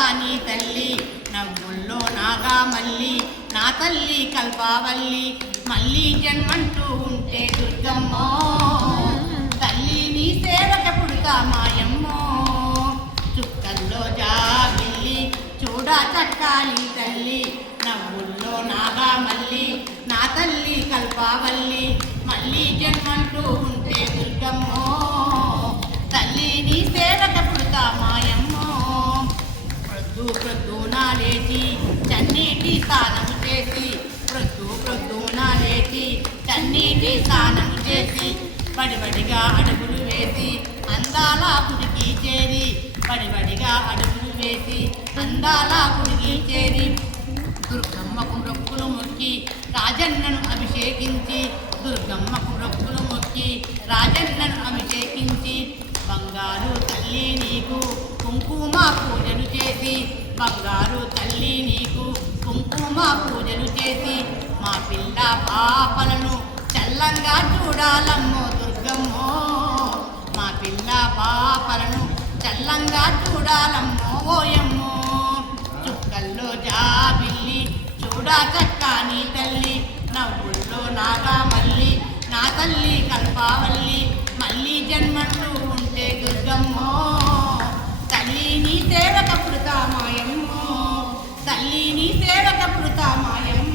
చక్కాని తల్లి నవ్వుల్లో నాగా మల్లి నా తల్లి కల్పావల్లి మళ్ళీ జన్మంటూ ఉంటే దుర్గమ్మో తల్లి నీ సేవక పుడతా మాయమ్మో చుక్కల్లో జాబిల్లి చూడా చక్కాని తల్లి నవ్వుల్లో నాగా మల్లి నా తల్లి కల్పావల్లి మళ్ళీ జన్మంటూ ఉంటే దుర్గమ్మో తల్లి నీ సేవక పుడతా మాయమ్మో ప్రొద్దున లేచి చన్నీటి స్నానము చేసి ప్రొద్దున లేచి చన్నీటి స్నానము చేసి బడిబడిగా అడుగులు వేసి అందాల గుడికి చేరి బడిబడిగా అడుగులు వేసి అందాల గుడికి చేరి దుర్గమ్మకు రొక్కులు మొక్కి రాజన్నను అభిషేకించి దుర్గమ్మకు రొక్కులు మొక్కి రాజన్నను అభిషేకించి బంగారు తల్లి నీకు కుంకుమ పూజలు చేసి బంగారు తల్లి నీకు కుంకుమ పూజలు చేసి మా పిల్ల పాపలను చల్లంగా చూడాలమ్మో దుర్గమ్మో మా పిల్ల పాపలను చల్లంగా చూడాలమ్మో ఓయమ్మో చుక్కల్లో జాబిల్లి చూడా చక్కాని తల్లి నవ్వుల్లో నాగా మల్లి నా తల్లి కల్పావల్లి మళ్ళీ జన్మంటూ ఉంటే దుర్గమ్మో తల్లి నీ సేవక పుడతా మాయమ్మో తల్లి నీ సేవక పుడతా మాయమ్మో